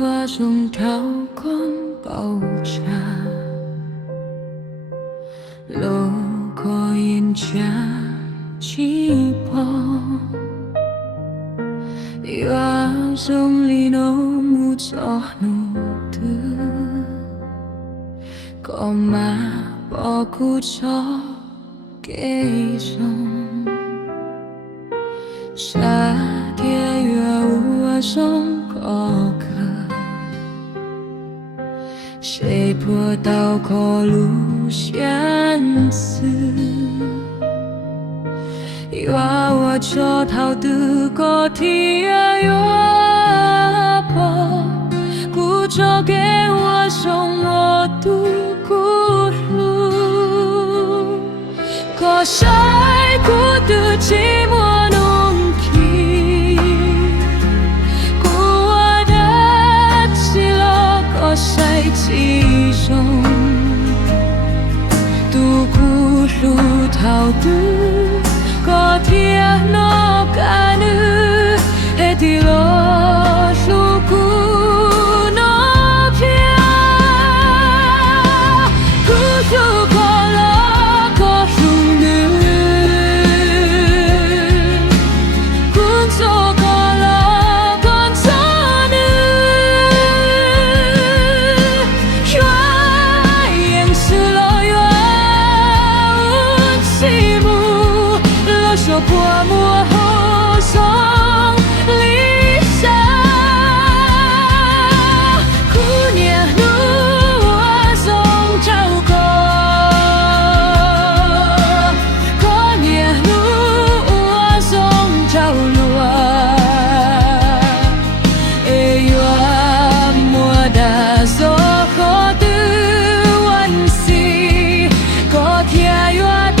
我中桃光爆炸，路过人家起跑，我中里头木作努的，có mà bỏ cuộc cho cái dòng xa kia yêu sông có cả谁破道口路相思有我就逃得过天涯破故作给我送我渡孤路可谁孤独寂寞浓气故我的喜乐可谁其中渡孤路逃得过天no干的地落路孤破幕后送离沙，姑娘路我送朝歌，姑娘路我送朝落，哎呀，莫打所可的惋惜，可天远地。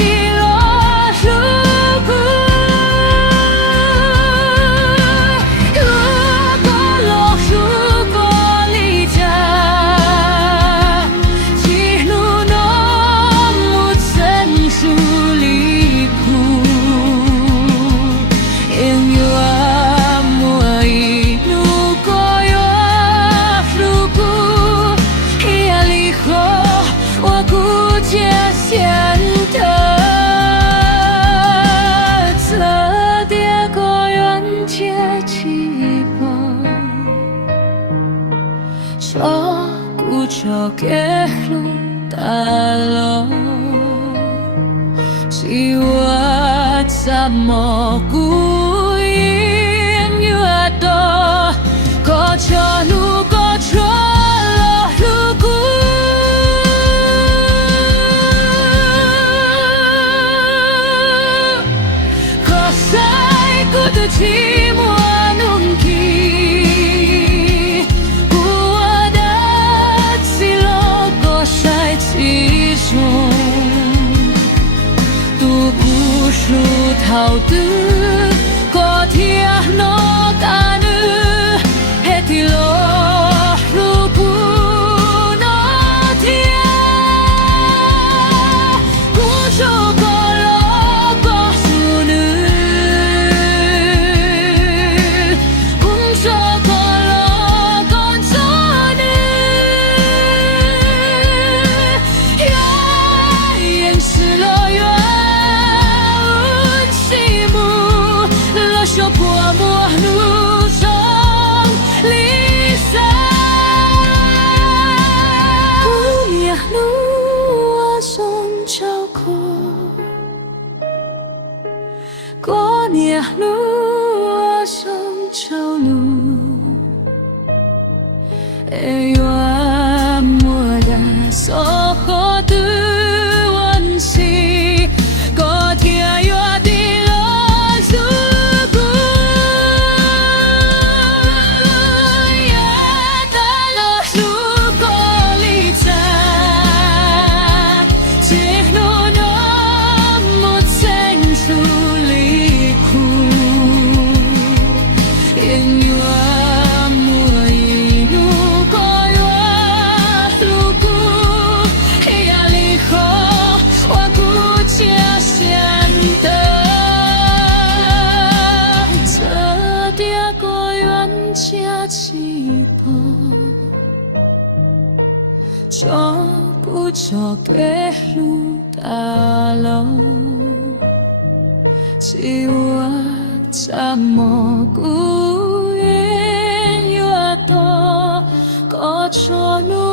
cho kết luôn ta lo chỉ qua sa mò cuối như đó có cho nu có cho lo lu cu có sai của tôi chỉ muốn nung kỳ渡孤路逃得过天no干的地落路孤那天孤舟过了过树女公车过了过车女原是乐园说破陌路上离散，姑娘路我送朝歌，姑娘路我送朝路，哎呀，莫的所好的惋惜，个天远地。家起跑。cho bu cho kẻ lu ta lâu chỉ wa cha mò cu yên yo to có cho lu